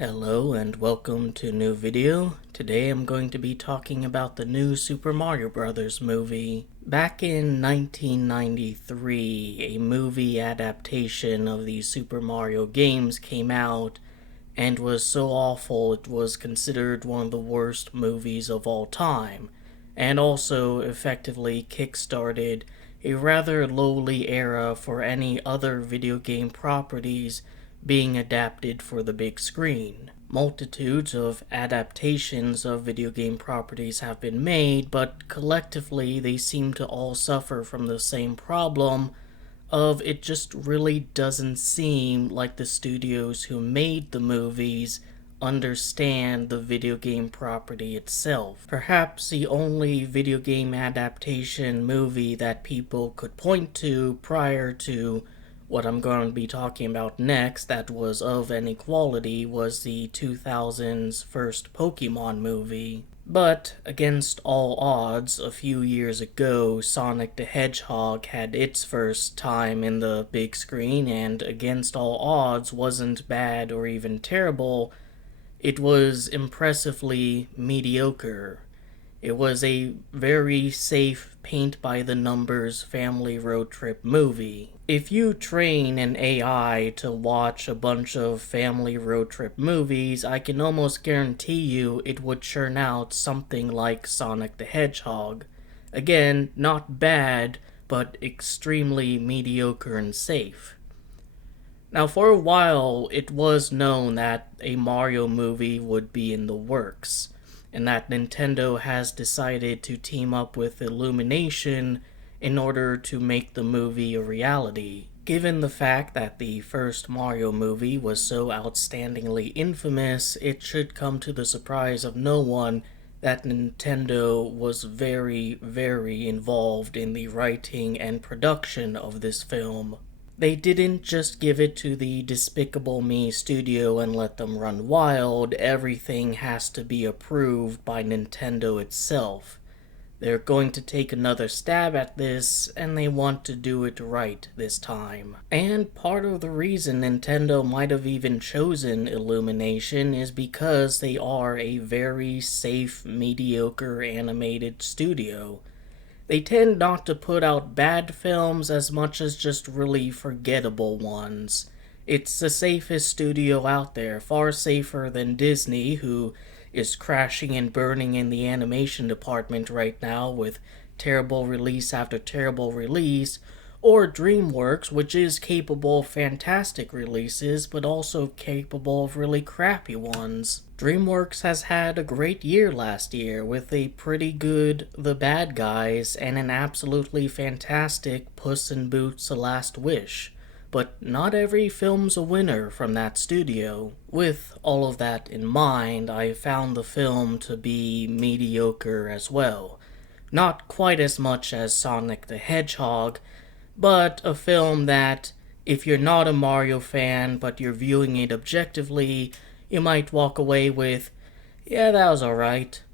Hello and welcome to a new video. Today I'm going to be talking about the new Super Mario Bros. Movie. Back in 1993, a movie adaptation of the Super Mario games came out and was so awful it was considered one of the worst movies of all time, and also effectively kickstarted a rather lowly era for any other video game properties being adapted for the big screen. Multitudes of adaptations of video game properties have been made, but collectively they seem to all suffer from the same problem of it just really doesn't seem like the studios who made the movies understand the video game property itself. Perhaps the only video game adaptation movie that people could point to prior to what I'm going to be talking about next that was of any quality was the 2000s first Pokemon movie. But, against all odds, a few years ago, Sonic the Hedgehog had its first time in the big screen, and against all odds wasn't bad or even terrible. It was impressively mediocre. It was a very safe, paint-by-the-numbers family road trip movie. If you train an AI to watch a bunch of family road trip movies, I can almost guarantee you it would churn out something like Sonic the Hedgehog. Again, not bad, but extremely mediocre and safe. Now, for a while, it was known that a Mario movie would be in the works, and that Nintendo has decided to team up with Illumination in order to make the movie a reality. Given the fact that the first Mario movie was so outstandingly infamous, it should come to the surprise of no one that Nintendo was very, very involved in the writing and production of this film. They didn't just give it to the Despicable Me studio and let them run wild. Everything has to be approved by Nintendo itself. They're going to take another stab at this, and they want to do it right this time. And part of the reason Nintendo might have even chosen Illumination is because they are a very safe, mediocre animated studio. They tend not to put out bad films as much as just really forgettable ones. It's the safest studio out there, far safer than Disney, who is crashing and burning in the animation department right now with terrible release after terrible release, or DreamWorks, which is capable of fantastic releases, but also capable of really crappy ones. DreamWorks has had a great year last year, with a pretty good The Bad Guys and an absolutely fantastic Puss in Boots: The Last Wish. But not every film's a winner from that studio. With all of that in mind, I found the film to be mediocre as well. Not quite as much as Sonic the Hedgehog, but a film that, if you're not a Mario fan but you're viewing it objectively, you might walk away with, yeah, that was alright.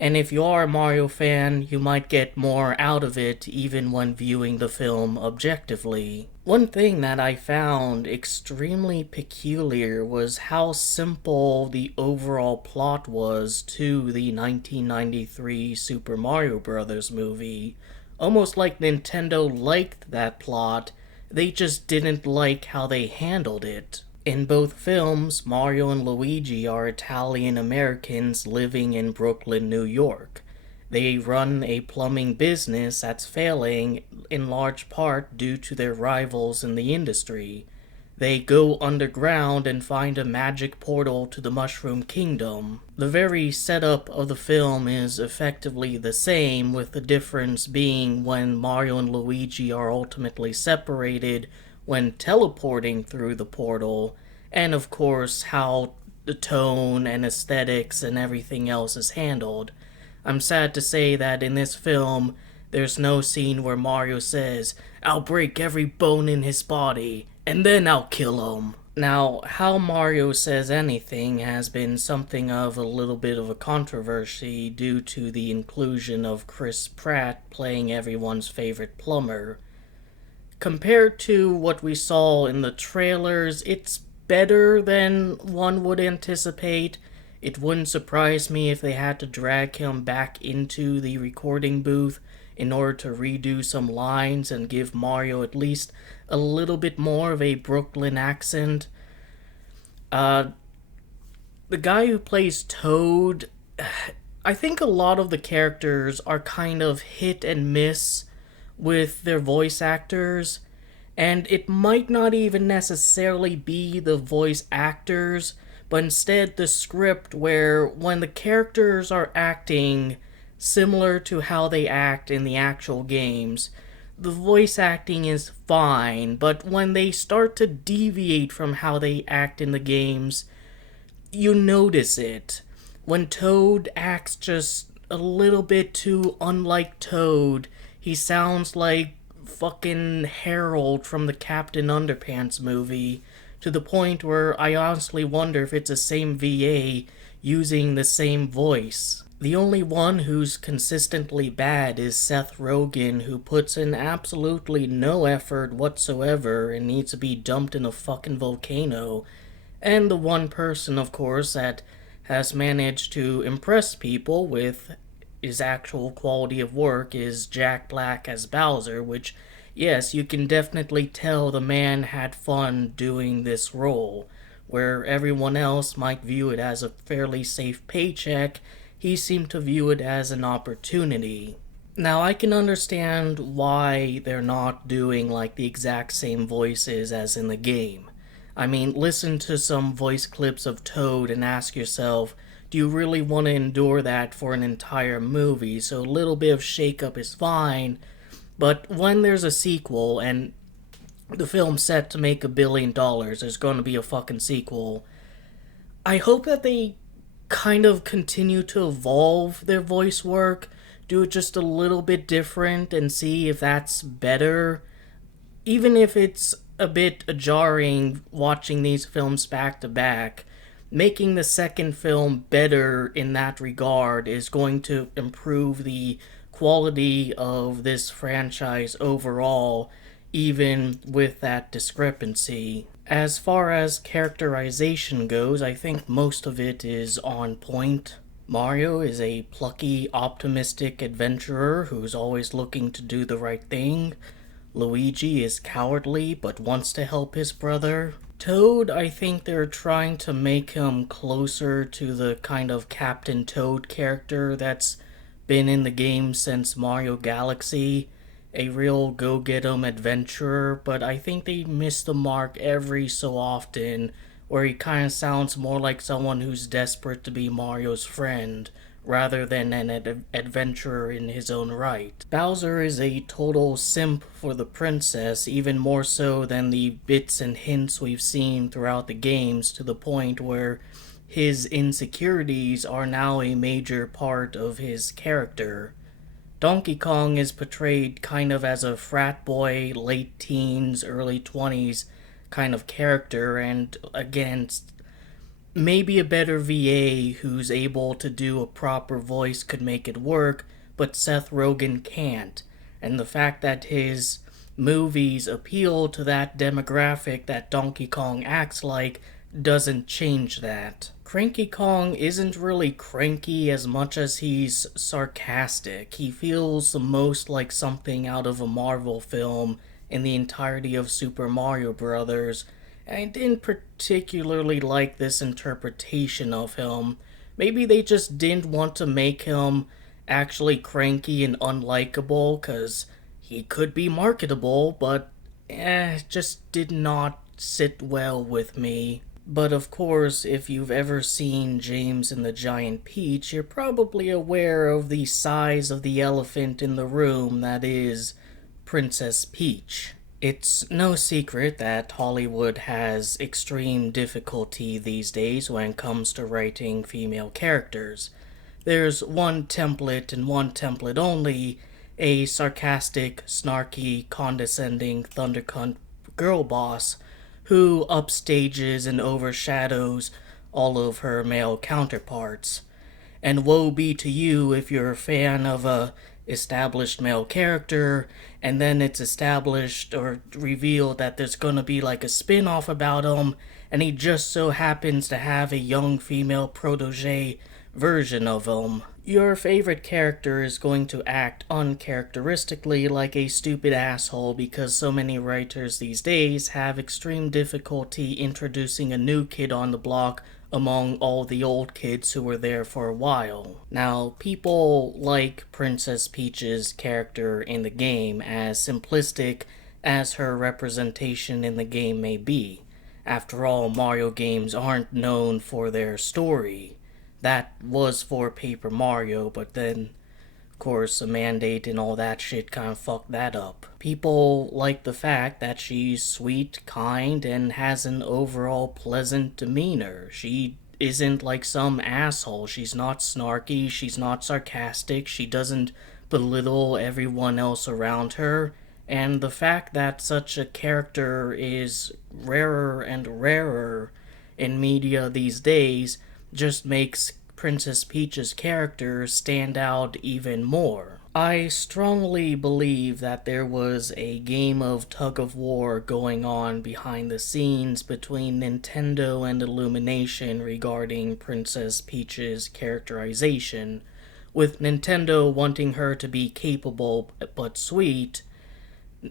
And if you are a Mario fan, you might get more out of it even when viewing the film objectively. One thing that I found extremely peculiar was how simple the overall plot was to the 1993 Super Mario Bros. Movie. Almost like Nintendo liked that plot, they just didn't like how they handled it. In both films, Mario and Luigi are Italian Americans living in Brooklyn, New York. They run a plumbing business that's failing in large part due to their rivals in the industry. They go underground and find a magic portal to the Mushroom Kingdom. The very setup of the film is effectively the same, with the difference being when Mario and Luigi are ultimately separated when teleporting through the portal, and of course how the tone and aesthetics and everything else is handled. I'm sad to say that in this film, there's no scene where Mario says, "I'll break every bone in his body, and then I'll kill him." Now, how Mario says anything has been something of a little bit of a controversy due to the inclusion of Chris Pratt playing everyone's favorite plumber. Compared to what we saw in the trailers, it's better than one would anticipate. It wouldn't surprise me if they had to drag him back into the recording booth in order to redo some lines and give Mario at least a little bit more of a Brooklyn accent. The guy who plays Toad, I think a lot of the characters are kind of hit and miss with their voice actors, and it might not even necessarily be the voice actors, but instead the script, where when the characters are acting similar to how they act in the actual games, the voice acting is fine, but when they start to deviate from how they act in the games, you notice it. When Toad acts just a little bit too unlike Toad, he sounds like fucking Harold from the Captain Underpants movie, to the point where I honestly wonder if it's the same VA using the same voice. The only one who's consistently bad is Seth Rogen, who puts in absolutely no effort whatsoever and needs to be dumped in a fucking volcano. And the one person, of course, that has managed to impress people with his actual quality of work is Jack Black as Bowser, which, yes, you can definitely tell the man had fun doing this role. Where everyone else might view it as a fairly safe paycheck, he seemed to view it as an opportunity. Now, I can understand why they're not doing like the exact same voices as in the game. I mean, listen to some voice clips of Toad and ask yourself, do you really want to endure that for an entire movie? So a little bit of shakeup is fine, but when there's a sequel and the film's set to make $1 billion, there's going to be a fucking sequel. I hope that they kind of continue to evolve their voice work, do it just a little bit different, and see if that's better. Even if it's a bit jarring watching these films back to back, making the second film better in that regard is going to improve the quality of this franchise overall, even with that discrepancy. As far as characterization goes, I think most of it is on point. Mario is a plucky, optimistic adventurer who's always looking to do the right thing. Luigi is cowardly but wants to help his brother. Toad, I think they're trying to make him closer to the kind of Captain Toad character that's been in the game since Mario Galaxy. A real go-get-em adventurer, but I think they miss the mark every so often, where he kind of sounds more like someone who's desperate to be Mario's friend, rather than an adventurer in his own right. Bowser is a total simp for the princess, even more so than the bits and hints we've seen throughout the games, to the point where his insecurities are now a major part of his character. Donkey Kong is portrayed kind of as a frat boy, late teens, early 20s kind of character, and again, maybe a better VA who's able to do a proper voice could make it work, but Seth Rogen can't. And the fact that his movies appeal to that demographic that Donkey Kong acts like doesn't change that. Cranky Kong isn't really cranky as much as he's sarcastic. He feels the most like something out of a Marvel film in the entirety of Super Mario Bros. I didn't particularly like this interpretation of him. Maybe they just didn't want to make him actually cranky and unlikable, cause he could be marketable, but just did not sit well with me. But of course, if you've ever seen James and the Giant Peach, you're probably aware of the size of the elephant in the room that is Princess Peach. It's no secret that Hollywood has extreme difficulty these days when it comes to writing female characters. There's one template and one template only, a sarcastic, snarky, condescending thundercunt girl boss who upstages and overshadows all of her male counterparts. And woe be to you if you're a fan of a established male character, and then it's established or revealed that there's gonna be like a spin-off about him, and he just so happens to have a young female protege version of him. Your favorite character is going to act uncharacteristically like a stupid asshole because so many writers these days have extreme difficulty introducing a new kid on the block among all the old kids who were there for a while. Now, people like Princess Peach's character in the game, as simplistic as her representation in the game may be. After all, Mario games aren't known for their story. That was for Paper Mario, but then, of course, a mandate and all that shit kind of fucked that up. People like the fact that she's sweet, kind, and has an overall pleasant demeanor. She isn't like some asshole. She's not snarky, she's not sarcastic, she doesn't belittle everyone else around her. And the fact that such a character is rarer and rarer in media these days just makes Princess Peach's character stand out even more. I strongly believe that there was a game of tug-of-war going on behind the scenes between Nintendo and Illumination regarding Princess Peach's characterization, with Nintendo wanting her to be capable but sweet,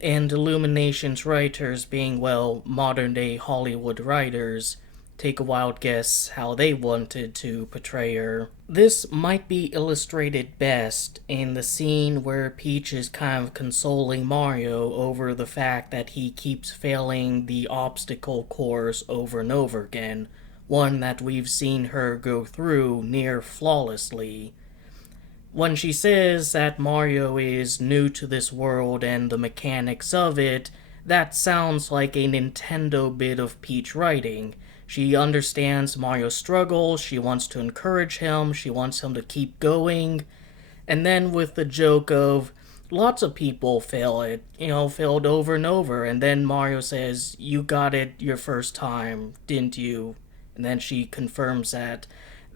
and Illumination's writers being, well, modern-day Hollywood writers. Take a wild guess how they wanted to portray her. This might be illustrated best in the scene where Peach is kind of consoling Mario over the fact that he keeps failing the obstacle course over and over again, one that we've seen her go through near flawlessly. When she says that Mario is new to this world and the mechanics of it, that sounds like a Nintendo bit of Peach writing. She understands Mario's struggles, she wants to encourage him, she wants him to keep going, and then with the joke of, lots of people fail it, failed over and over, and then Mario says, you got it your first time, didn't you? And then she confirms that.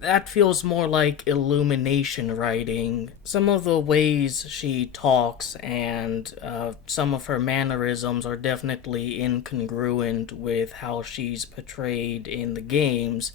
That feels more like Illumination writing. Some of the ways she talks and some of her mannerisms are definitely incongruent with how she's portrayed in the games,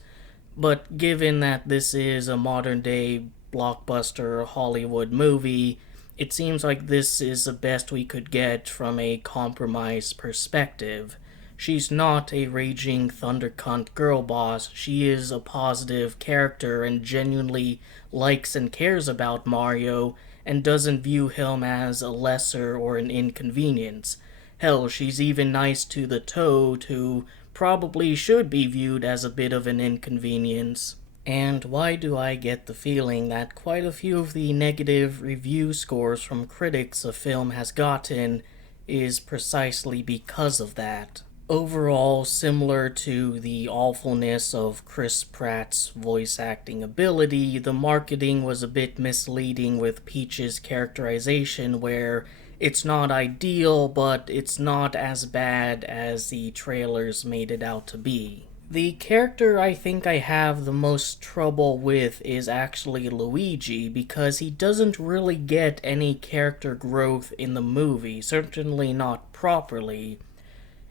but given that this is a modern-day blockbuster Hollywood movie, it seems like this is the best we could get from a compromise perspective. She's not a raging thunder cunt girl boss. She is a positive character and genuinely likes and cares about Mario and doesn't view him as a lesser or an inconvenience. Hell, she's even nice to the Toad, who probably should be viewed as a bit of an inconvenience. And why do I get the feeling that quite a few of the negative review scores from critics a film has gotten is precisely because of that? Overall, similar to the awfulness of Chris Pratt's voice acting ability, the marketing was a bit misleading with Peach's characterization, where it's not ideal, but it's not as bad as the trailers made it out to be. The character I think I have the most trouble with is actually Luigi, because he doesn't really get any character growth in the movie, certainly not properly.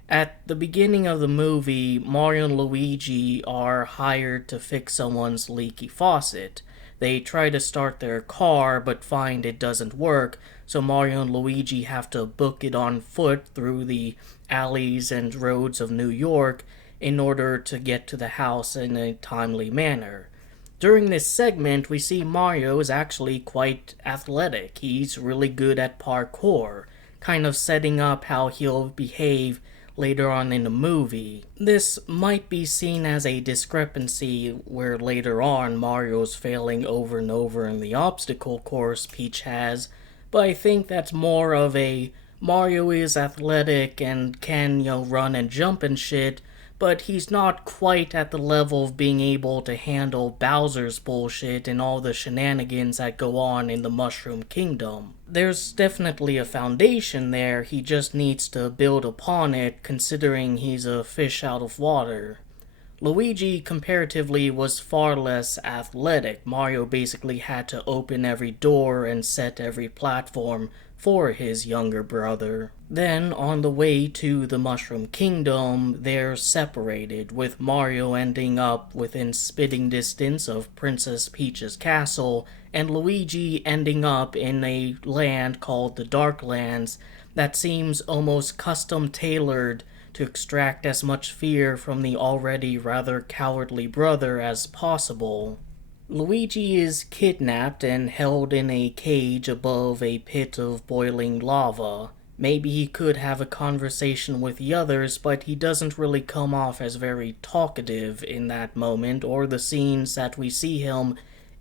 At the beginning of the movie, Mario and Luigi are hired to fix someone's leaky faucet. They try to start their car, but find it doesn't work, so Mario and Luigi have to book it on foot through the alleys and roads of New York in order to get to the house in a timely manner. During this segment, we see Mario is actually quite athletic. He's really good at parkour, kind of setting up how he'll behave later on in the movie. This might be seen as a discrepancy where later on Mario's failing over and over in the obstacle course Peach has, but I think that's more of a Mario is athletic and can, run and jump and shit, but he's not quite at the level of being able to handle Bowser's bullshit and all the shenanigans that go on in the Mushroom Kingdom. There's definitely a foundation there, he just needs to build upon it, considering he's a fish out of water. Luigi comparatively was far less athletic. Mario basically had to open every door and set every platform for his younger brother. Then, on the way to the Mushroom Kingdom, they're separated, with Mario ending up within spitting distance of Princess Peach's castle, and Luigi ending up in a land called the Dark Lands that seems almost custom-tailored to extract as much fear from the already rather cowardly brother as possible. Luigi is kidnapped and held in a cage above a pit of boiling lava. Maybe he could have a conversation with the others, but he doesn't really come off as very talkative in that moment or the scenes that we see him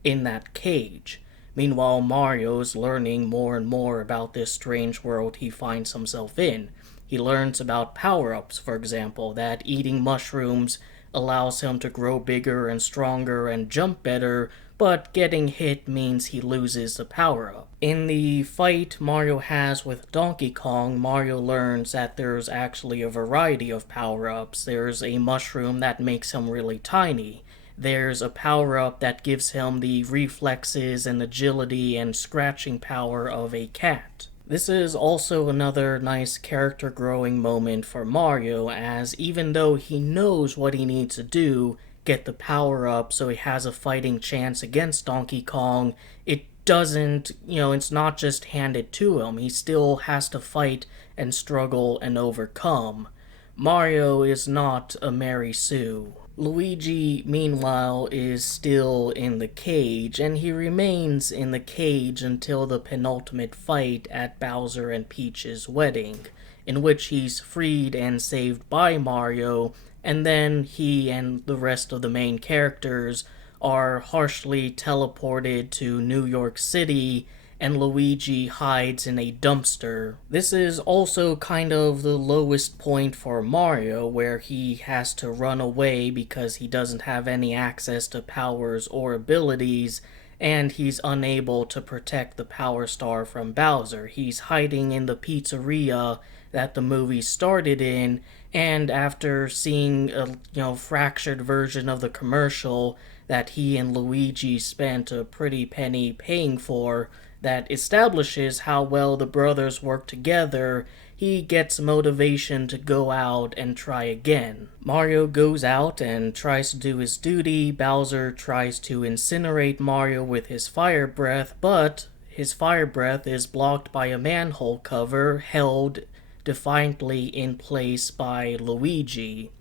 in that cage. Meanwhile, Mario's learning more and more about this strange world he finds himself in. He learns about power-ups, for example, that eating mushrooms allows him to grow bigger and stronger and jump better, but getting hit means he loses the power-up. In the fight Mario has with Donkey Kong, Mario learns that there's actually a variety of power-ups. There's a mushroom that makes him really tiny. There's a power-up that gives him the reflexes and agility and scratching power of a cat. This is also another nice character growing moment for Mario, as even though he knows what he needs to do, get the power up so he has a fighting chance against Donkey Kong, it doesn't, it's not just handed to him. He still has to fight and struggle and overcome. Mario is not a Mary Sue. Luigi, meanwhile, is still in the cage, and he remains in the cage until the penultimate fight at Bowser and Peach's wedding, in which he's freed and saved by Mario, and then he and the rest of the main characters are harshly teleported to New York City, and Luigi hides in a dumpster. This is also kind of the lowest point for Mario, where he has to run away because he doesn't have any access to powers or abilities, and he's unable to protect the Power Star from Bowser. He's hiding in the pizzeria that the movie started in, and after seeing a fractured version of the commercial that he and Luigi spent a pretty penny paying for, that establishes how well the brothers work together, he gets motivation to go out and try again. Mario goes out and tries to do his duty. Bowser tries to incinerate Mario with his fire breath, but his fire breath is blocked by a manhole cover held defiantly in place by Luigi.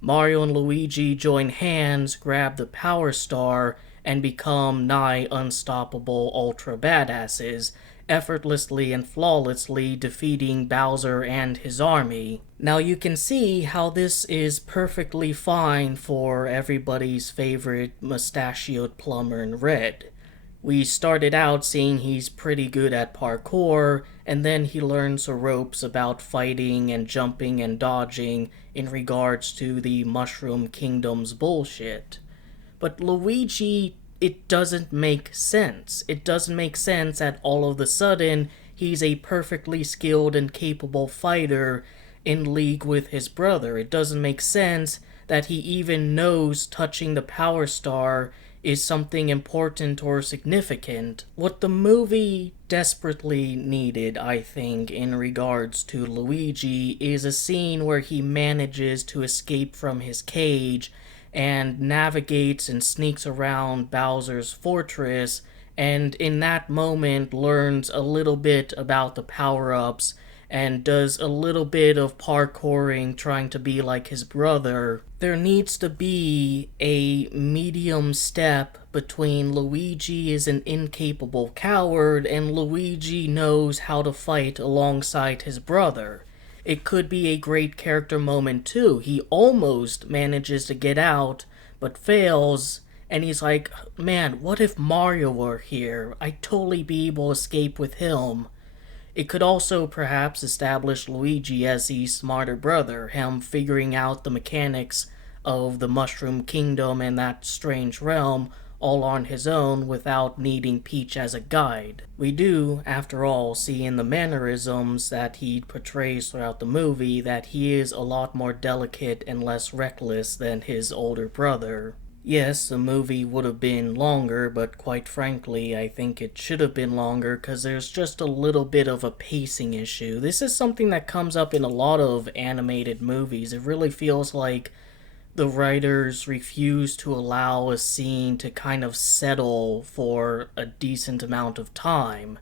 Mario and Luigi join hands, grab the Power Star, and become nigh unstoppable ultra badasses, effortlessly and flawlessly defeating Bowser and his army. Now you can see how this is perfectly fine for everybody's favorite mustachioed plumber in red. We started out seeing he's pretty good at parkour, and then he learns the ropes about fighting and jumping and dodging in regards to the Mushroom Kingdom's bullshit. But Luigi, it doesn't make sense. It doesn't make sense that all of a sudden he's a perfectly skilled and capable fighter in league with his brother. It doesn't make sense that he even knows touching the Power Star is something important or significant. What the movie desperately needed, I think, in regards to Luigi, is a scene where he manages to escape from his cage and navigates and sneaks around Bowser's fortress, and in that moment learns a little bit about the power-ups and does a little bit of parkouring trying to be like his brother. There needs to be a medium step between Luigi is an incapable coward and Luigi knows how to fight alongside his brother. It could be a great character moment too. He almost manages to get out, but fails, and he's like, man, what if Mario were here? I'd totally be able to escape with him. It could also perhaps establish Luigi as the smarter brother, him figuring out the mechanics of the Mushroom Kingdom and that strange realm, all on his own without needing Peach as a guide. We do, after all, see in the mannerisms that he portrays throughout the movie that he is a lot more delicate and less reckless than his older brother. Yes, the movie would have been longer, but quite frankly, I think it should have been longer because there's just a little bit of a pacing issue. This is something that comes up in a lot of animated movies. It really feels like the writers refuse to allow a scene to kind of settle for a decent amount of time.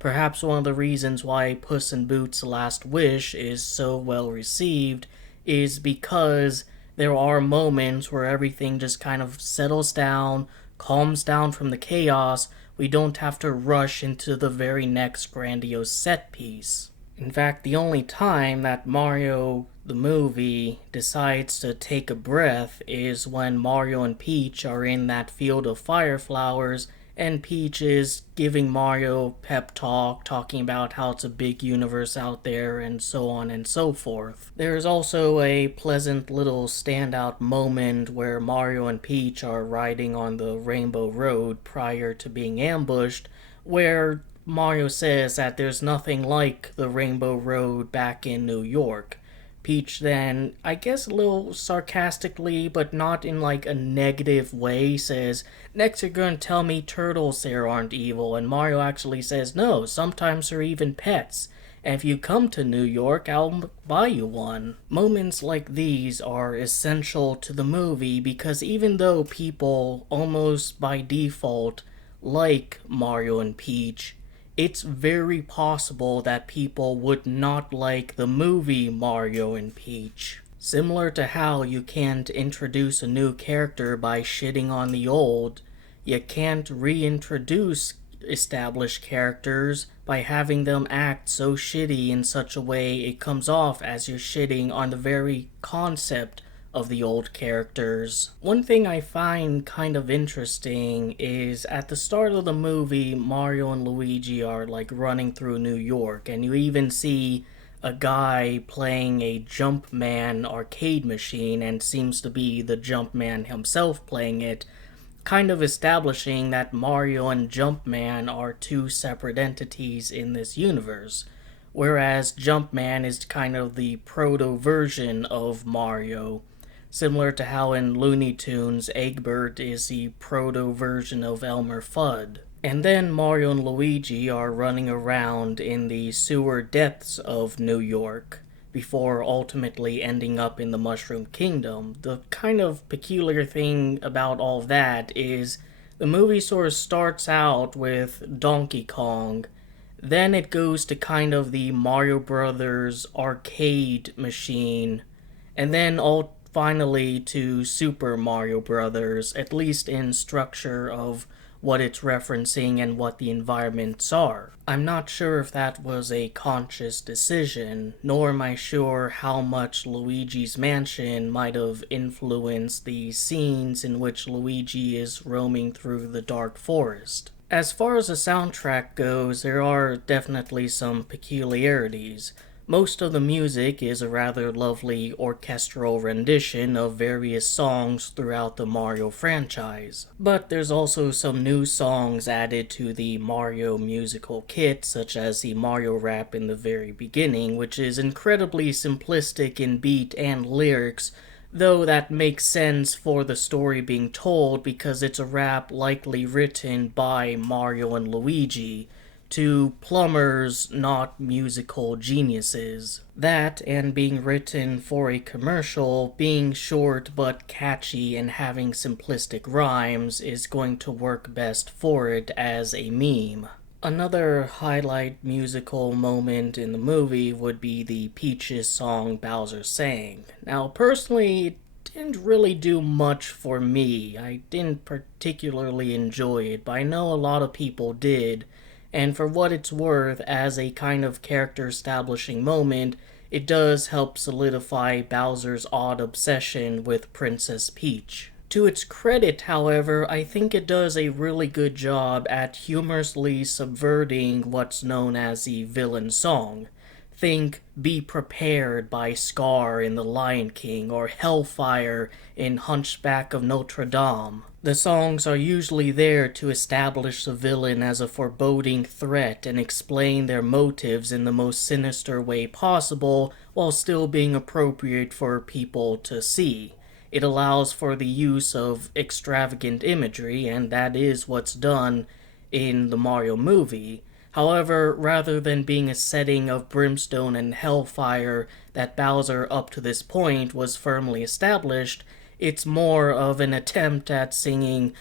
Perhaps one of the reasons why Puss in Boots: The Last Wish is so well received is because there are moments where everything just kind of settles down, calms down from the chaos. We don't have to rush into the very next grandiose set piece. In fact, the only time that Mario the movie decides to take a breath is when Mario and Peach are in that field of fire flowers and Peach is giving Mario pep talk, talking about how it's a big universe out there and so on and so forth. There's also a pleasant little standout moment where Mario and Peach are riding on the Rainbow Road prior to being ambushed, where Mario says that there's nothing like the Rainbow Road back in New York. Peach then, I guess a little sarcastically, but not in like a negative way, says, "Next you're gonna tell me turtles there aren't evil," and Mario actually says, "No, sometimes they're even pets. And if you come to New York, I'll buy you one." Moments like these are essential to the movie because even though people, almost by default, like Mario and Peach, it's very possible that people would not like the movie Mario and Peach. Similar to how you can't introduce a new character by shitting on the old, you can't reintroduce established characters by having them act so shitty in such a way it comes off as you're shitting on the very concept of the old characters. One thing I find kind of interesting is at the start of the movie, Mario and Luigi are like running through New York, and you even see a guy playing a Jumpman arcade machine, and seems to be the Jumpman himself playing it, kind of establishing that Mario and Jumpman are two separate entities in this universe. Whereas Jumpman is kind of the proto-version of Mario, similar to how in Looney Tunes, Egbert is the proto-version of Elmer Fudd. And then Mario and Luigi are running around in the sewer depths of New York, before ultimately ending up in the Mushroom Kingdom. The kind of peculiar thing about all that is the movie sort of starts out with Donkey Kong, then it goes to kind of the Mario Brothers arcade machine, and then finally to Super Mario Brothers, at least in structure of what it's referencing and what the environments are. I'm not sure if that was a conscious decision, nor am I sure how much Luigi's Mansion might have influenced the scenes in which Luigi is roaming through the dark forest. As far as the soundtrack goes, there are definitely some peculiarities. Most of the music is a rather lovely orchestral rendition of various songs throughout the Mario franchise. But there's also some new songs added to the Mario musical kit, such as the Mario rap in the very beginning, which is incredibly simplistic in beat and lyrics, though that makes sense for the story being told because it's a rap likely written by Mario and Luigi, to plumbers, not musical geniuses. That, and being written for a commercial, being short but catchy and having simplistic rhymes is going to work best for it as a meme. Another highlight musical moment in the movie would be the Peaches song Bowser sang. Now, personally, it didn't really do much for me. I didn't particularly enjoy it, but I know a lot of people did. And for what it's worth, as a kind of character-establishing moment, it does help solidify Bowser's odd obsession with Princess Peach. To its credit, however, I think it does a really good job at humorously subverting what's known as the villain song. Think Be Prepared by Scar in The Lion King, or Hellfire in Hunchback of Notre Dame. The songs are usually there to establish the villain as a foreboding threat and explain their motives in the most sinister way possible while still being appropriate for people to see. It allows for the use of extravagant imagery, and that is what's done in the Mario movie. However, rather than being a setting of brimstone and hellfire that Bowser up to this point was firmly established, it's more of an attempt at singing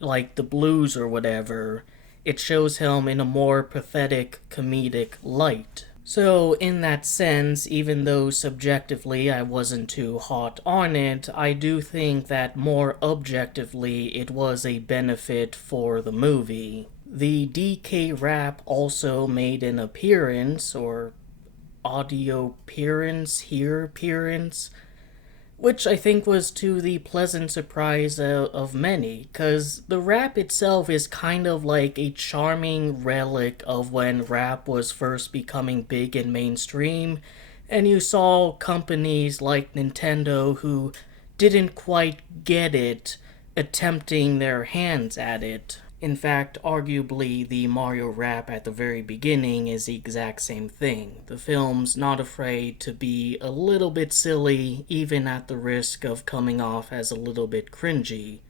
like the blues or whatever. It shows him in a more pathetic, comedic light. So, in that sense, even though subjectively I wasn't too hot on it, I do think that more objectively it was a benefit for the movie. The DK rap also made an appearance, or audio appearance, which I think was to the pleasant surprise of many, because the rap itself is kind of like a charming relic of when rap was first becoming big and mainstream, and you saw companies like Nintendo who didn't quite get it attempting their hands at it. In fact, arguably, the Mario rap at the very beginning is the exact same thing. The film's not afraid to be a little bit silly, even at the risk of coming off as a little bit cringy.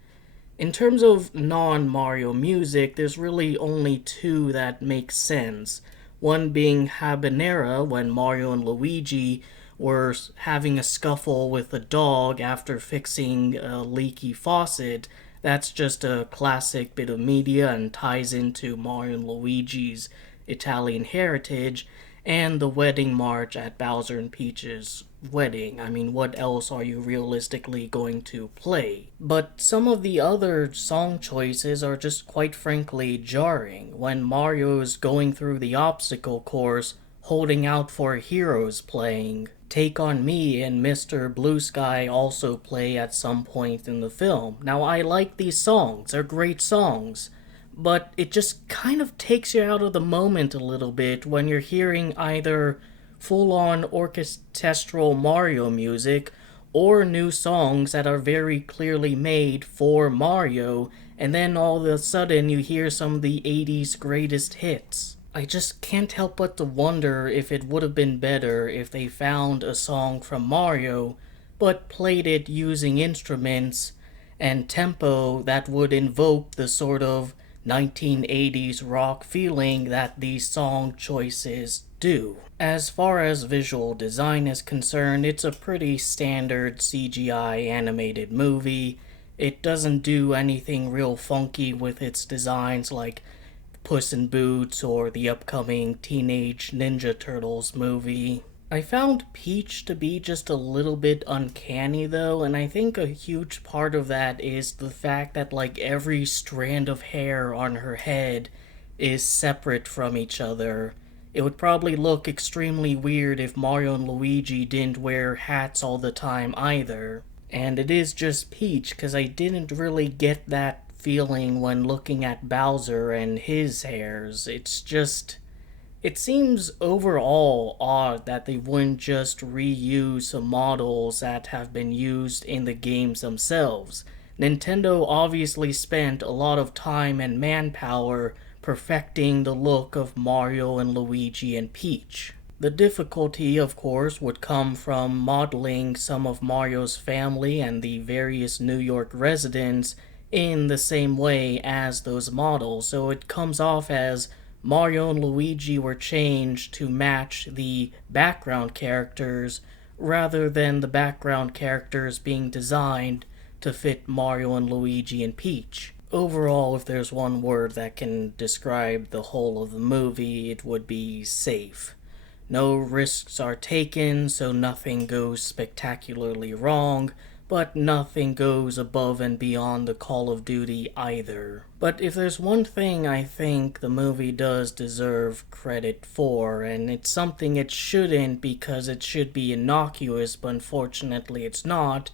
In terms of non-Mario music, there's really only two that make sense. One being Habanera, when Mario and Luigi were having a scuffle with a dog after fixing a leaky faucet. That's just a classic bit of media and ties into Mario and Luigi's Italian heritage, and the wedding march at Bowser and Peach's wedding. I mean, what else are you realistically going to play? But some of the other song choices are just quite frankly jarring. When Mario's going through the obstacle course, Holding Out for Heroes playing, Take on Me and Mr. Blue Sky also play at some point in the film. Now, I like these songs, they're great songs, but it just kind of takes you out of the moment a little bit when you're hearing either full-on orchestral Mario music or new songs that are very clearly made for Mario, and then all of a sudden you hear some of the 80s greatest hits. I just can't help but to wonder if it would have been better if they found a song from Mario, but played it using instruments and tempo that would invoke the sort of 1980s rock feeling that these song choices do. As far as visual design is concerned, it's a pretty standard CGI animated movie. It doesn't do anything real funky with its designs like Puss in Boots or the upcoming Teenage Ninja Turtles movie. I found Peach to be just a little bit uncanny though, and I think a huge part of that is the fact that like every strand of hair on her head is separate from each other. It would probably look extremely weird if Mario and Luigi didn't wear hats all the time either. And it is just Peach, because I didn't really get that feeling when looking at Bowser and his hairs. It seems overall odd that they wouldn't just reuse some models that have been used in the games themselves. Nintendo obviously spent a lot of time and manpower perfecting the look of Mario and Luigi and Peach. The difficulty, of course, would come from modeling some of Mario's family and the various New York residents in the same way as those models, so it comes off as Mario and Luigi were changed to match the background characters rather than the background characters being designed to fit Mario and Luigi and Peach. Overall, if there's one word that can describe the whole of the movie, it would be safe. No risks are taken, so nothing goes spectacularly wrong, but nothing goes above and beyond the Call of Duty either. But if there's one thing I think the movie does deserve credit for, and it's something it shouldn't because it should be innocuous, but unfortunately it's not,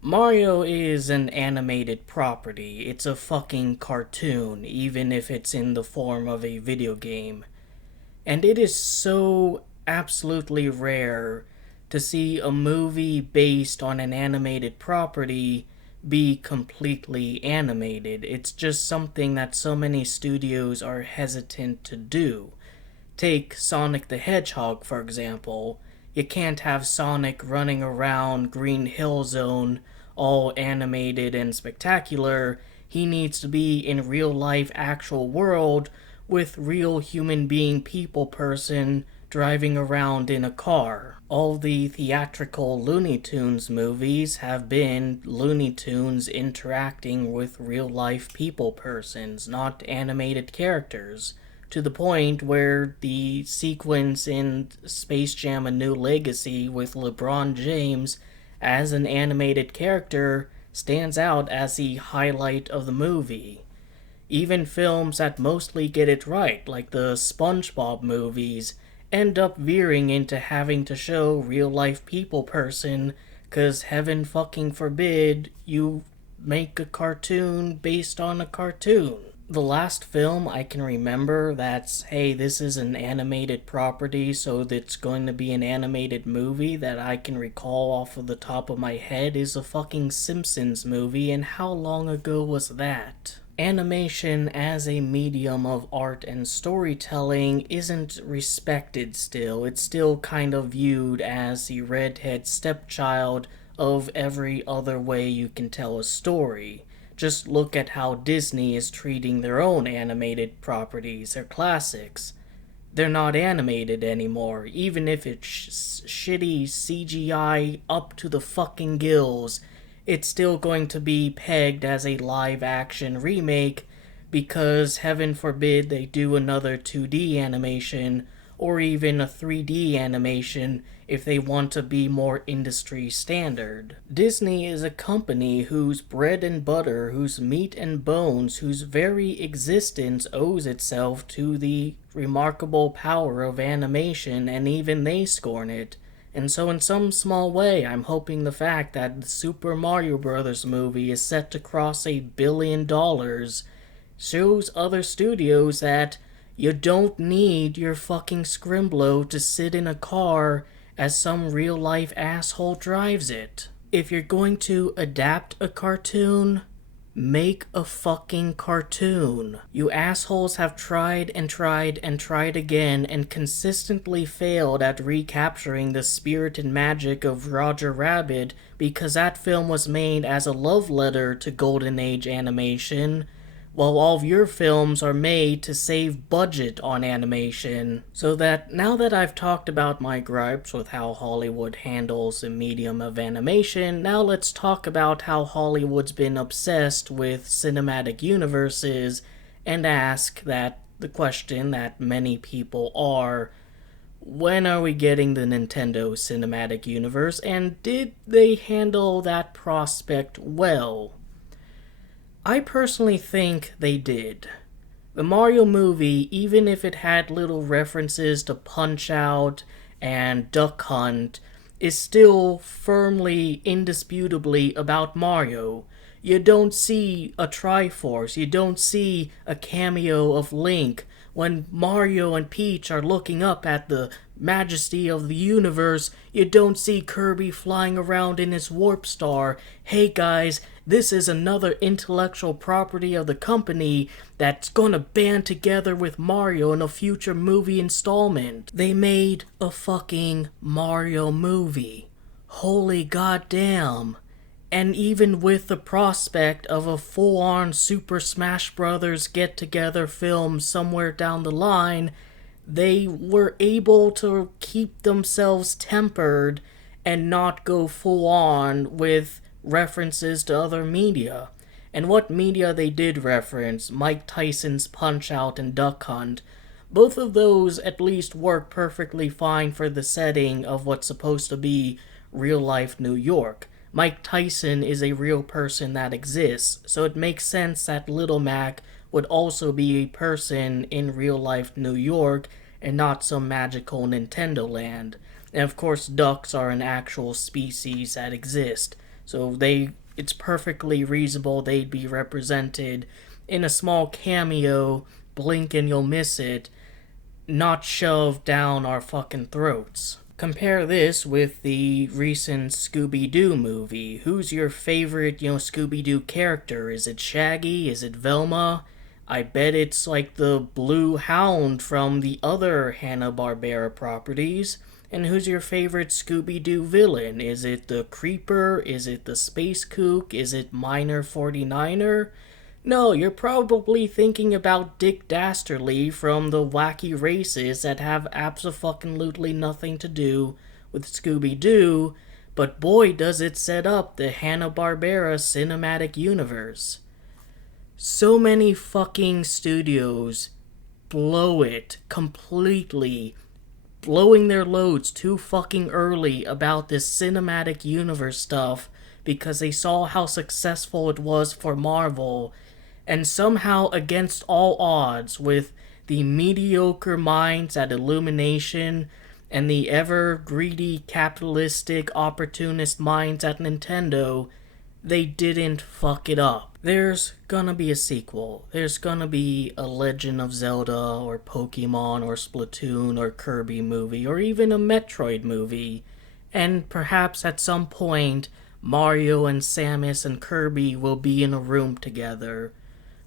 Mario is an animated property. It's a fucking cartoon, even if it's in the form of a video game. And it is so absolutely rare to see a movie based on an animated property be completely animated. It's just something that so many studios are hesitant to do. Take Sonic the Hedgehog, for example. You can't have Sonic running around Green Hill Zone all animated and spectacular. He needs to be in real life, actual world with real human being people person driving around in a car. All the theatrical Looney Tunes movies have been Looney Tunes interacting with real life people persons, not animated characters. To the point where the sequence in Space Jam: A New Legacy with LeBron James as an animated character stands out as the highlight of the movie. Even films that mostly get it right, like the SpongeBob movies, end up veering into having to show real-life people person, 'cause heaven fucking forbid you make a cartoon based on a cartoon. The last film I can remember that's, hey, this is an animated property, so it's going to be an animated movie that I can recall off of the top of my head is a fucking Simpsons movie, and how long ago was that? Animation as a medium of art and storytelling isn't respected still. It's still kind of viewed as the redhead stepchild of every other way you can tell a story. Just look at how Disney is treating their own animated properties, their classics. They're not animated anymore, even if it's shitty CGI up to the fucking gills. It's still going to be pegged as a live-action remake because heaven forbid they do another 2D animation or even a 3D animation if they want to be more industry standard. Disney is a company whose bread and butter, whose meat and bones, whose very existence owes itself to the remarkable power of animation, and even they scorn it. And so in some small way, I'm hoping the fact that the Super Mario Bros. Movie is set to cross $1 billion shows other studios that you don't need your fucking Scrimblow to sit in a car as some real-life asshole drives it. If you're going to adapt a cartoon, make a fucking cartoon. You assholes have tried and tried and tried again and consistently failed at recapturing the spirit and magic of Roger Rabbit because that film was made as a love letter to Golden Age animation, while all of your films are made to save budget on animation. So that now that I've talked about my gripes with how Hollywood handles the medium of animation, now let's talk about how Hollywood's been obsessed with cinematic universes and ask that the question that many people are, when are we getting the Nintendo Cinematic Universe, and did they handle that prospect well? I personally think they did. The Mario movie, even if it had little references to Punch-Out and Duck Hunt, is still firmly, indisputably about Mario. You don't see a Triforce, you don't see a cameo of Link. When Mario and Peach are looking up at the majesty of the universe, you don't see Kirby flying around in his warp star. Hey guys, this is another intellectual property of the company that's gonna band together with Mario in a future movie installment. They made a fucking Mario movie. Holy goddamn. And even with the prospect of a full-on Super Smash Bros. Get-together film somewhere down the line, they were able to keep themselves tempered and not go full-on with references to other media. And what media they did reference, Mike Tyson's Punch-Out and Duck Hunt, both of those at least work perfectly fine for the setting of what's supposed to be real-life New York. Mike Tyson is a real person that exists, so it makes sense that Little Mac would also be a person in real-life New York and not some magical Nintendo land. And of course, ducks are an actual species that exist, so it's perfectly reasonable they'd be represented in a small cameo, blink and you'll miss it, not shoved down our fucking throats. Compare this with the recent Scooby-Doo movie. Who's your favorite, Scooby-Doo character? Is it Shaggy? Is it Velma? I bet it's like the Blue Hound from the other Hanna-Barbera properties. And who's your favorite Scooby-Doo villain? Is it the Creeper? Is it the Space Kook? Is it Miner 49er? No, you're probably thinking about Dick Dastardly from the Wacky Races that have abso-fucking-lutely nothing to do with Scooby-Doo, but boy does it set up the Hanna-Barbera cinematic universe. So many fucking studios blow it completely, blowing their loads too fucking early about this cinematic universe stuff because they saw how successful it was for Marvel, and somehow against all odds with the mediocre minds at Illumination and the ever greedy capitalistic opportunist minds at Nintendo, they didn't fuck it up. There's gonna be a sequel. There's gonna be a Legend of Zelda or Pokemon or Splatoon or Kirby movie or even a Metroid movie. And perhaps at some point, Mario and Samus and Kirby will be in a room together.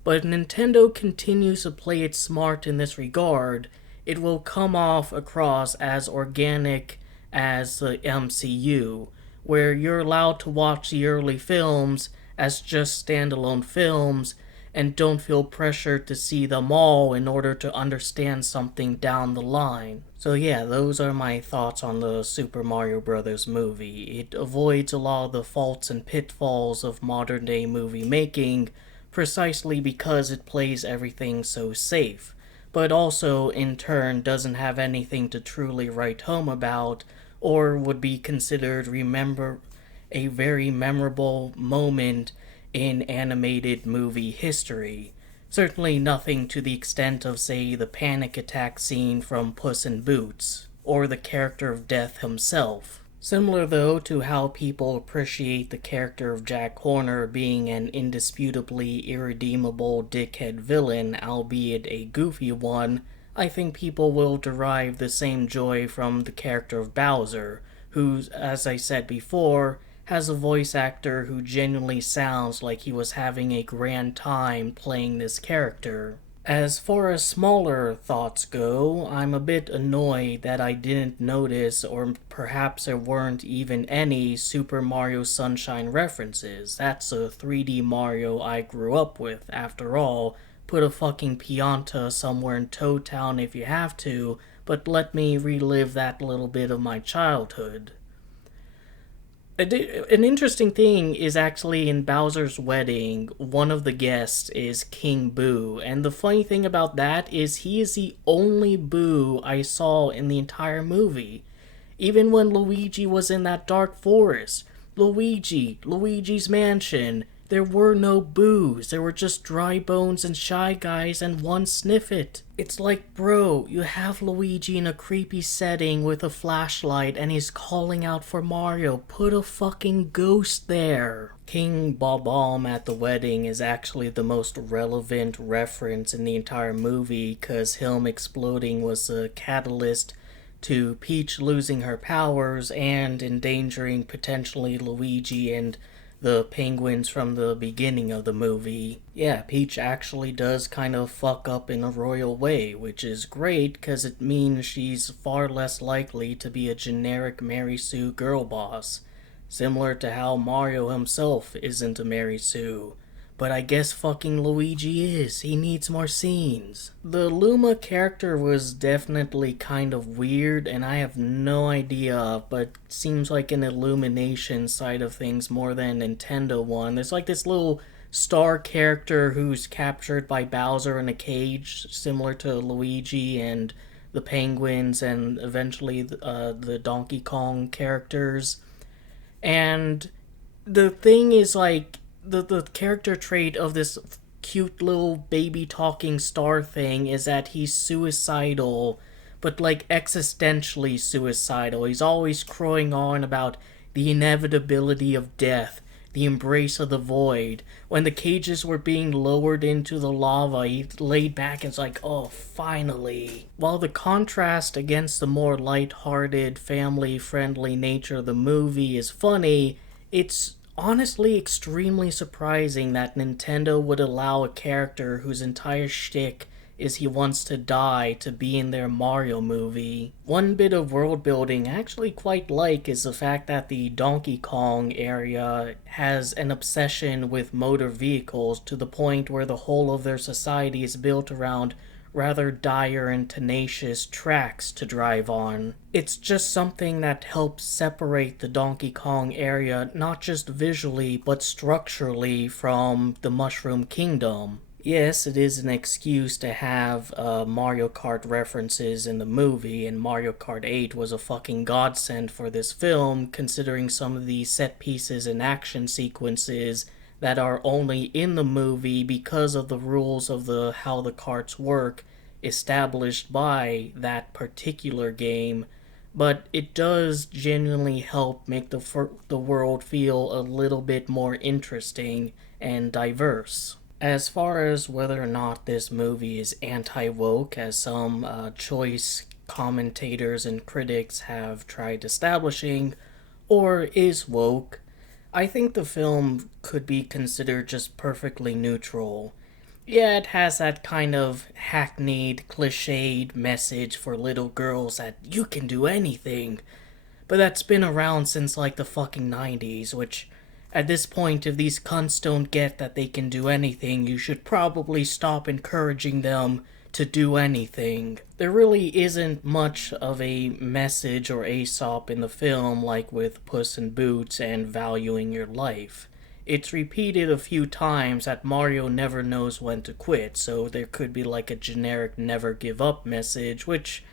But if Nintendo continues to play it smart in this regard, it will come off across as organic as the MCU, where you're allowed to watch the early films as just standalone films and don't feel pressured to see them all in order to understand something down the line. So yeah, those are my thoughts on the Super Mario Bros. Movie. It avoids a lot of the faults and pitfalls of modern day movie making, precisely because it plays everything so safe, but also in turn doesn't have anything to truly write home about or would be considered a very memorable moment in animated movie history. Certainly nothing to the extent of, say, the panic attack scene from Puss in Boots, or the character of Death himself. Similar, though, to how people appreciate the character of Jack Horner being an indisputably irredeemable dickhead villain, albeit a goofy one, I think people will derive the same joy from the character of Bowser, who, as I said before, has a voice actor who genuinely sounds like he was having a grand time playing this character. As far as smaller thoughts go, I'm a bit annoyed that I didn't notice, or perhaps there weren't even any, Super Mario Sunshine references. That's a 3D Mario I grew up with, after all. Put a fucking Pianta somewhere in Toad Town if you have to, but let me relive that little bit of my childhood. An interesting thing is actually in Bowser's wedding, one of the guests is King Boo, and the funny thing about that is he is the only Boo I saw in the entire movie. Even when Luigi was in that dark forest, Luigi's mansion, there were no Boos, there were just Dry Bones and Shy Guys and one Sniffet. It's like, bro, you have Luigi in a creepy setting with a flashlight and he's calling out for Mario. Put a fucking ghost there. King Bob-omb at the wedding is actually the most relevant reference in the entire movie, cause him exploding was the catalyst to Peach losing her powers and endangering potentially Luigi and the penguins from the beginning of the movie. Yeah, Peach actually does kind of fuck up in a royal way, which is great because it means she's far less likely to be a generic Mary Sue girl boss, similar to how Mario himself isn't a Mary Sue. But I guess fucking Luigi is. He needs more scenes. The Luma character was definitely kind of weird, and I have no idea, but seems like an Illumination side of things more than a Nintendo one. There's like this little star character who's captured by Bowser in a cage, similar to Luigi and the penguins and eventually the Donkey Kong characters. And the thing is, like, the character trait of this cute little baby talking star thing is that he's suicidal, but like existentially suicidal. He's always crowing on about the inevitability of death the embrace of the void. When the cages were being lowered into the lava, he laid back and was like, oh, finally. While the contrast against the more light-hearted, family-friendly nature of the movie is funny, it's honestly extremely surprising that Nintendo would allow a character whose entire shtick is he wants to die to be in their Mario movie. One bit of world building I actually quite like is the fact that the Donkey Kong area has an obsession with motor vehicles to the point where the whole of their society is built around rather dire and tenacious tracks to drive on. It's just something that helps separate the Donkey Kong area not just visually but structurally from the Mushroom Kingdom. Yes, it is an excuse to have Mario Kart references in the movie, and Mario Kart 8 was a fucking godsend for this film, considering some of the set pieces and action sequences that are only in the movie because of the rules of how the karts work established by that particular game. But it does genuinely help make the world feel a little bit more interesting and diverse. As far as whether or not this movie is anti-woke, as some choice commentators and critics have tried establishing, or is woke, I think the film could be considered just perfectly neutral. Yeah, it has that kind of hackneyed, cliched message for little girls that you can do anything, but that's been around since like the fucking 90s, which at this point, if these cunts don't get that they can do anything, you should probably stop encouraging them to do anything. There really isn't much of a message or Aesop in the film like with Puss in Boots and valuing your life. It's repeated a few times that Mario never knows when to quit, so there could be like a generic never give up message, which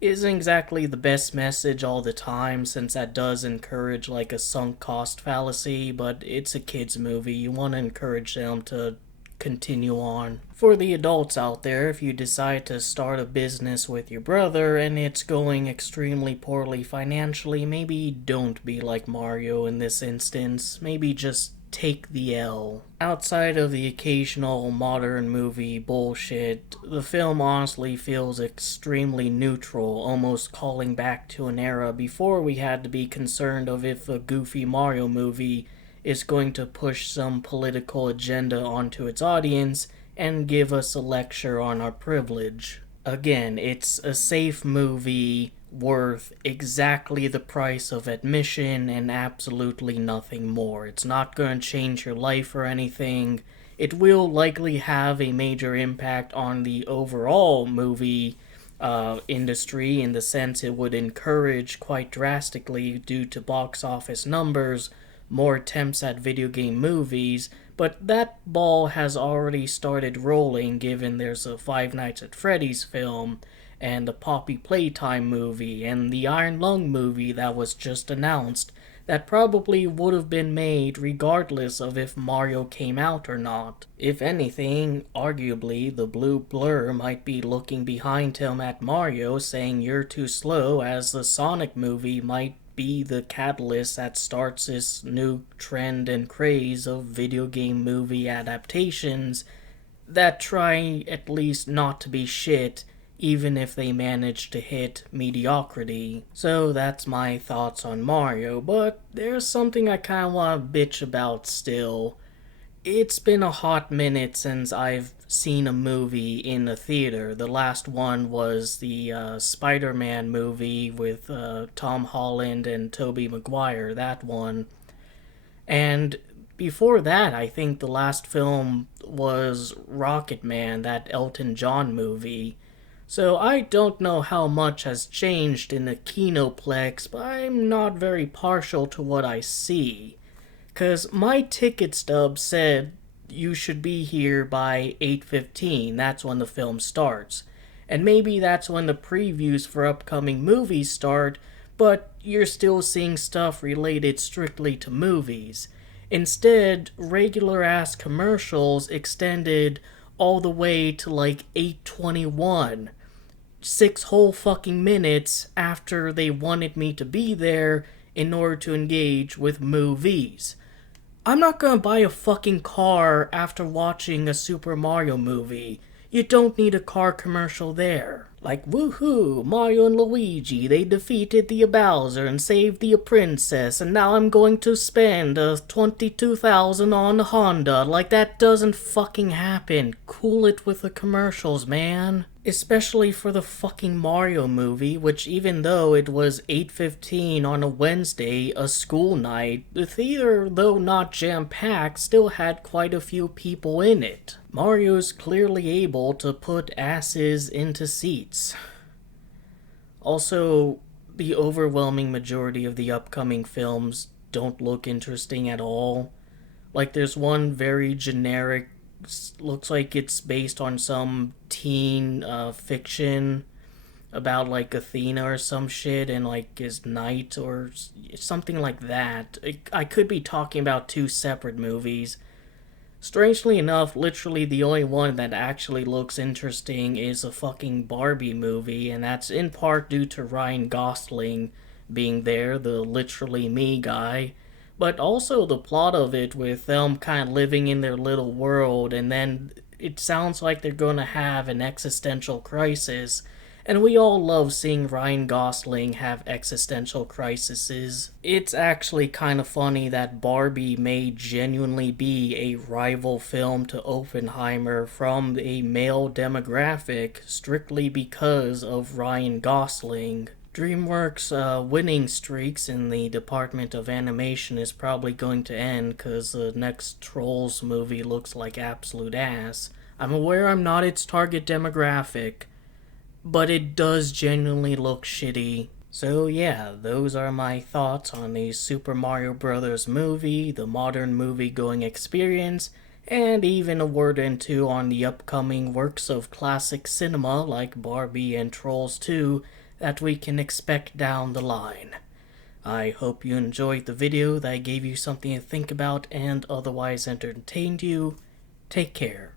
isn't exactly the best message all the time, since that does encourage like a sunk cost fallacy, but it's a kids movie. You want to encourage them to continue on. For the adults out there, if you decide to start a business with your brother and it's going extremely poorly financially, maybe don't be like Mario in this instance. Maybe just take the L. Outside of the occasional modern movie bullshit, the film honestly feels extremely neutral, almost calling back to an era before we had to be concerned of if a goofy Mario movie is going to push some political agenda onto its audience and give us a lecture on our privilege. Again, it's a safe movie worth exactly the price of admission and absolutely nothing more. It's not going to change your life or anything. It will likely have a major impact on the overall movie industry, in the sense it would encourage quite drastically, due to box office numbers, more attempts at video game movies, but that ball has already started rolling given there's a Five Nights at Freddy's film, and the Poppy Playtime movie, and the Iron Lung movie that was just announced, that probably would have been made regardless of if Mario came out or not. If anything, arguably, the blue blur might be looking behind him at Mario saying you're too slow, as the Sonic movie might be the catalyst that starts this new trend and craze of video game movie adaptations that try at least not to be shit, even if they manage to hit mediocrity. So that's my thoughts on Mario, but there's something I kinda wanna bitch about still. It's been a hot minute since I've seen a movie in the theater. The last one was the Spider-Man movie with Tom Holland and Tobey Maguire, that one. And before that, I think the last film was Rocket Man, that Elton John movie. So I don't know how much has changed in the Kinoplex, but I'm not very partial to what I see. 'Cause my ticket stub said you should be here by 8:15, that's when the film starts. And maybe that's when the previews for upcoming movies start, but you're still seeing stuff related strictly to movies. Instead, regular-ass commercials extended all the way to like 8:21. 6 whole fucking minutes after they wanted me to be there in order to engage with movies. I'm not gonna buy a fucking car after watching a Super Mario movie. You don't need a car commercial there. Like, woohoo, Mario and Luigi, they defeated the Bowser and saved the princess, and now I'm going to spend 22,000 on a Honda. Like, that doesn't fucking happen. Cool it with the commercials, man. Especially for the fucking Mario movie, which even though it was 8:15 on a Wednesday, a school night, the theater, though not jam-packed, still had quite a few people in it. Mario's clearly able to put asses into seats. Also, the overwhelming majority of the upcoming films don't look interesting at all. Like, there's one very generic, looks like it's based on some teen fiction about like Athena or some shit and like his knight or something like that. I could be talking about two separate movies. Strangely enough, literally the only one that actually looks interesting is a fucking Barbie movie, and that's in part due to Ryan Gosling being there, the literally me guy, but also the plot of it with them kind of living in their little world, and then it sounds like they're gonna have an existential crisis. And we all love seeing Ryan Gosling have existential crises. It's actually kind of funny that Barbie may genuinely be a rival film to Oppenheimer from a male demographic strictly because of Ryan Gosling. DreamWorks' winning streaks in the Department of Animation is probably going to end because the next Trolls movie looks like absolute ass. I'm aware I'm not its target demographic, but it does genuinely look shitty. So yeah, those are my thoughts on the Super Mario Bros. Movie, the modern movie-going experience, and even a word or two on the upcoming works of classic cinema like Barbie and Trolls 2 that we can expect down the line. I hope you enjoyed the video, that gave you something to think about and otherwise entertained you. Take care.